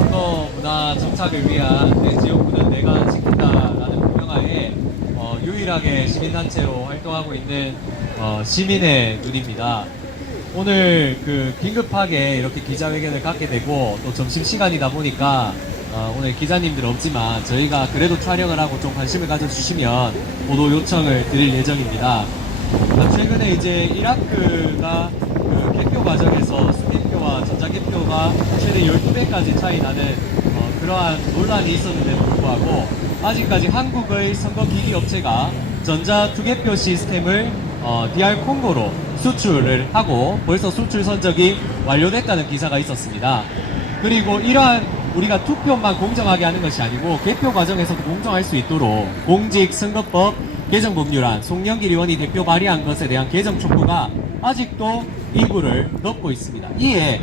선거 문화 정착을 위한 내 지역구는 내가 지킨다라는 공명하에 유일하게 시민단체로 활동하고 있는 시민의 눈입니다. 오늘 긴급하게 이렇게 기자회견을 갖게 되고 또 점심시간이다 보니까 오늘 기자님들 없지만 저희가 그래도 촬영을 하고 좀 관심을 가져주시면 보도 요청을 드릴 예정입니다. 최근에 이제 이라크가 개표 과정에서 수개표와 전자개표가 최대 12배까지 차이 나는 그러한 논란이 있었는데도 불구하고 아직까지 한국의 선거기기 업체가 전자투개표 시스템을 DR 콩고로 수출을 하고 벌써 수출 선적이 완료됐다는 기사가 있었습니다. 그리고 이러한 우리가 투표만 공정하게 하는 것이 아니고 개표 과정에서도 공정할 수 있도록 공직선거법 개정법률안 송영길 의원이 대표 발의한 것에 대한 개정 촉구가 아직도 일부를 덮고 있습니다. 이에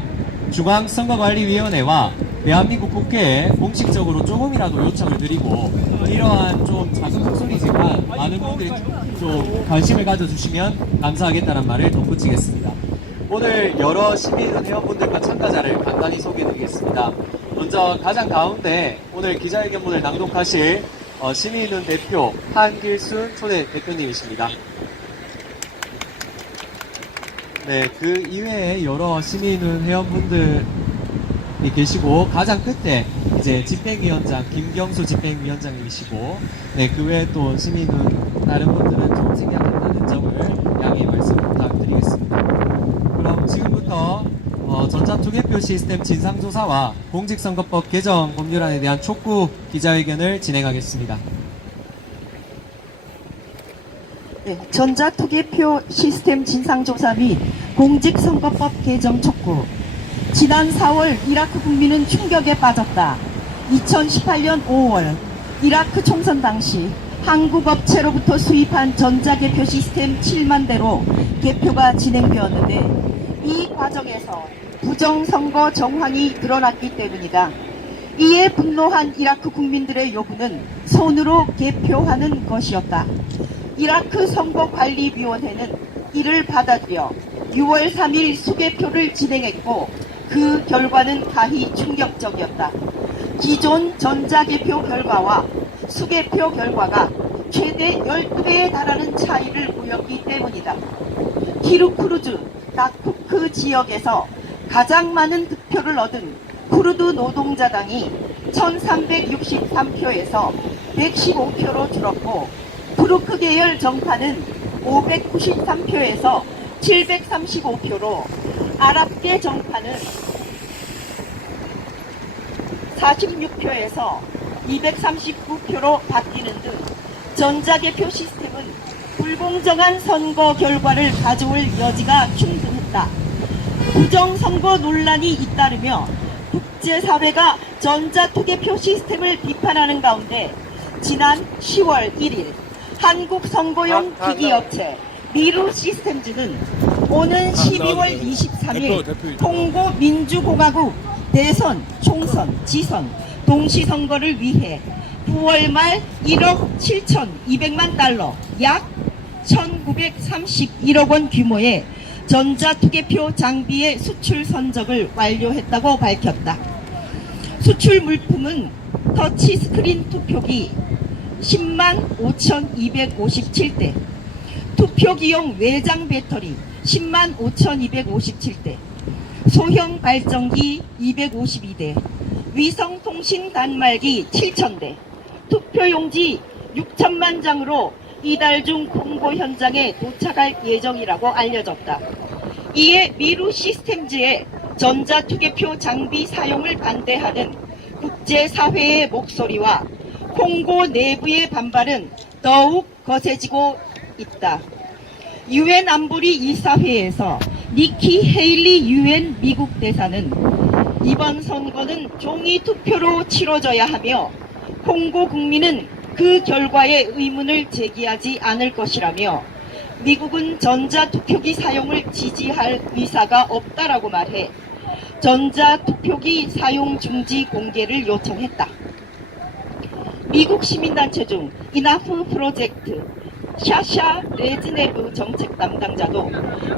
중앙선거관리위원회와 대한민국 국회에 공식적으로 조금이라도 요청을 드리고 이러한 좀 작은 목소리지만 많은 분들이 좀 관심을 가져주시면 감사하겠다는 말을 덧붙이겠습니다. 오늘 여러 시민은 회원분들과 참가자를 간단히 소개해드리겠습니다. 먼저 가장 가운데 오늘 기자회견문을 낭독하실 시민은 대표 한길순 초대 대표님이십니다. 네, 그 이외에 여러 시민은 회원분들이 계시고 가장 끝에 이제 집행위원장 김경수 집행위원장님이시고 네, 그 외에 또 시민은 다른 분들은 좀 생략한다는 점을 양해 말씀 부탁드리겠습니다. 그럼 지금부터 전자투개표 시스템 진상조사와 공직선거법 개정 법률안에 대한 촉구 기자회견을 진행하겠습니다. 네, 전자투개표 시스템 진상조사 및 공직선거법 개정 촉구. 지난 4월 이라크 국민은 충격에 빠졌다. 2018년 5월 이라크 총선 당시 한국 업체로부터 수입한 전자개표 시스템 7만 대로 개표가 진행되었는데 이 과정에서 부정선거 정황이 드러났기 때문이다. 이에 분노한 이라크 국민들의 요구는 손으로 개표하는 것이었다. 이라크 선거관리위원회는 이를 받아들여 6월 3일 수개표를 진행했고 그 결과는 가히 충격적이었다. 기존 전자개표 결과와 수개표 결과가 최대 12배에 달하는 차이를 보였기 때문이다. 키르쿠르즈, 다쿠크 지역에서 가장 많은 득표를 얻은 쿠르드 노동자당이 1363표에서 115표로 줄었고 투르크 계열 정파는 593표에서 735표로 아랍계 정파는 46표에서 239표로 바뀌는 등 전자개표 시스템은 불공정한 선거 결과를 가져올 여지가 충분했다. 부정선거 논란이 잇따르며 국제사회가 전자투개표 시스템을 비판하는 가운데 지난 10월 1일 한국 선거용 기기업체 미루 시스템즈는 오는 12월 23일 콩고 민주공화국 대선, 총선, 지선, 동시선거를 위해 9월 말 1억 7,200만 달러 약 1,931억 원 규모의 전자투개표 장비의 수출 선적을 완료했다고 밝혔다. 수출 물품은 터치스크린 투표기 10만 5,257대, 투표기용 외장 배터리 10만 5,257대, 소형 발전기 252대, 위성통신 단말기 7,000대, 투표용지 6천만 장으로 이달 중 공고 현장에 도착할 예정이라고 알려졌다. 이에 미루 시스템즈의 전자투개표 장비 사용을 반대하는 국제사회의 목소리와 콩고 내부의 반발은 더욱 거세지고 있다. 유엔 안보리 이사회에서 니키 헤일리 유엔 미국 대사는 이번 선거는 종이 투표로 치러져야 하며 콩고 국민은 그 결과에 의문을 제기하지 않을 것이라며 미국은 전자투표기 사용을 지지할 의사가 없다라고 말해 전자투표기 사용 중지 공개를 요청했다. 미국 시민단체 중 이나프 프로젝트 샤샤 레즈네브 정책 담당자도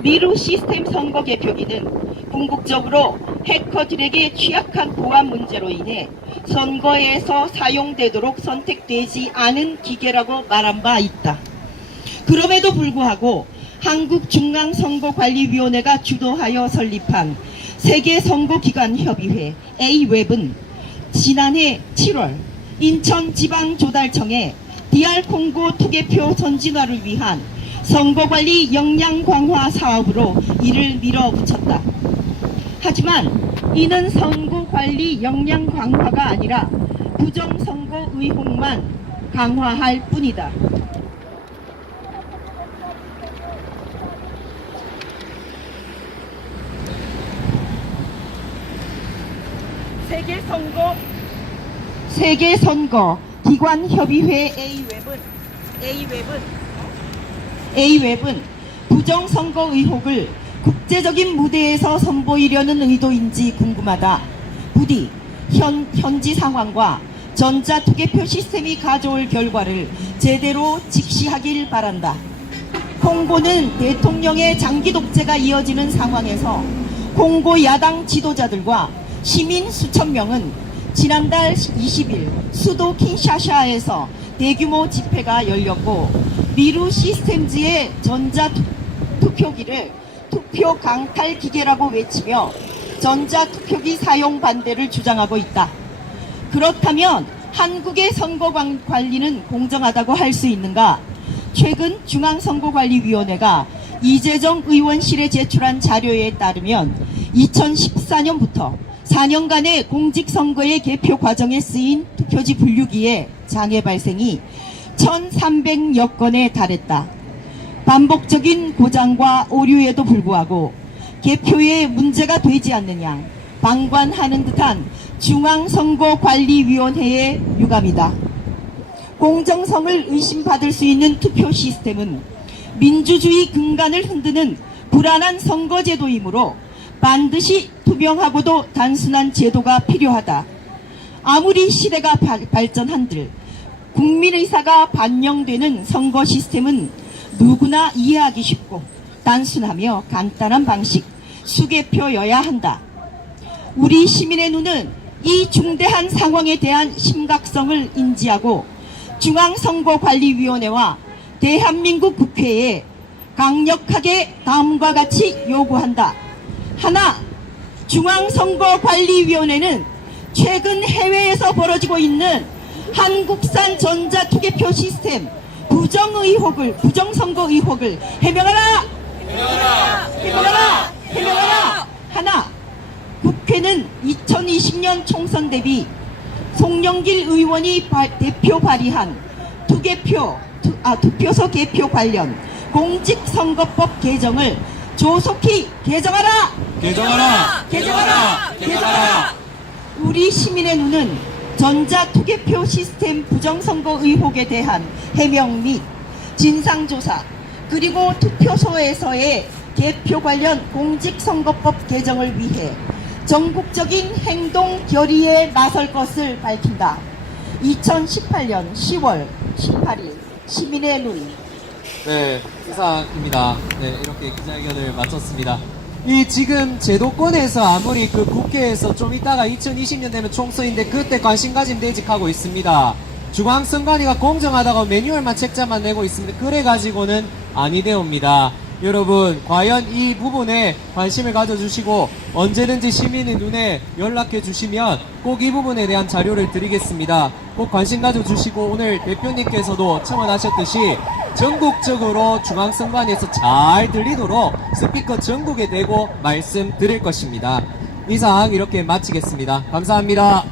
미루 시스템 선거 개표기는 궁극적으로 해커들에게 취약한 보안 문제로 인해 선거에서 사용되도록 선택되지 않은 기계라고 말한 바 있다. 그럼에도 불구하고 한국중앙선거관리위원회가 주도하여 설립한 세계선거기관협의회 A웹은 지난해 7월 인천지방조달청에 DR-콩고 투개표 선진화를 위한 선거관리 역량 강화 사업으로 이를 밀어붙였다. 하지만 이는 선거관리 역량 강화가 아니라 부정선거 의혹만 강화할 뿐이다. 세계선거기관협의회 A웹은 부정선거 의혹을 국제적인 무대에서 선보이려는 의도인지 궁금하다. 부디 현지 상황과 전자투개표 시스템이 가져올 결과를 제대로 직시하길 바란다. 콩고는 대통령의 장기 독재가 이어지는 상황에서 콩고 야당 지도자들과 시민 수천 명은 지난달 20일 수도 킨샤샤에서 대규모 집회가 열렸고 미루 시스템즈의 전자투표기를 투표 강탈 기계라고 외치며 전자투표기 사용 반대를 주장하고 있다. 그렇다면 한국의 선거 관리는 공정하다고 할 수 있는가? 최근 중앙선거관리위원회가 이재정 의원실에 제출한 자료에 따르면 2014년부터 4년간의 공직선거의 개표 과정에 쓰인 투표지 분류기에 장애 발생이 1,300여 건에 달했다. 반복적인 고장과 오류에도 불구하고 개표에 문제가 되지 않는 양 방관하는 듯한 중앙선거관리위원회의 유감이다. 공정성을 의심받을 수 있는 투표 시스템은 민주주의 근간을 흔드는 불안한 선거제도이므로 반드시 투명하고도 단순한 제도가 필요하다. 아무리 시대가 발전한들 국민의사가 반영되는 선거 시스템은 누구나 이해하기 쉽고 단순하며 간단한 방식, 수개표여야 한다. 우리 시민의 눈은 이 중대한 상황에 대한 심각성을 인지하고 중앙선거관리위원회와 대한민국 국회에 강력하게 다음과 같이 요구한다. 하나, 중앙선거관리위원회는 최근 해외에서 벌어지고 있는 한국산 전자투개표 시스템 부정선거 의혹을 해명하라! 해명하라! 하나, 국회는 2020년 총선 대비 송영길 의원이 대표 발의한 투표소 개표 관련 공직선거법 개정을 조속히 개정하라! 우리 시민의 눈은 전자투개표 시스템 부정선거 의혹에 대한 해명 및 진상조사 그리고 투표소에서의 개표 관련 공직선거법 개정을 위해 전국적인 행동 결의에 나설 것을 밝힌다. 2018년 10월 18일 시민의 눈. 네, 이상입니다. 네, 이렇게 기자회견을 마쳤습니다. 이 지금 제도권에서 아무리 그 국회에서 좀 이따가 2020년 되면 총선인데 그때 관심 가지면 되직하고 있습니다. 중앙선관위가 공정하다고 매뉴얼만 책자만 내고 있습니다. 그래가지고는 아니되옵니다. 여러분, 과연 이 부분에 관심을 가져주시고 언제든지 시민의 눈에 연락해 주시면 꼭 이 부분에 대한 자료를 드리겠습니다. 꼭 관심 가져주시고 오늘 대표님께서도 청원하셨듯이 전국적으로 중앙선관위에서 잘 들리도록 스피커 전국에 대고 말씀드릴 것입니다. 이상 이렇게 마치겠습니다. 감사합니다.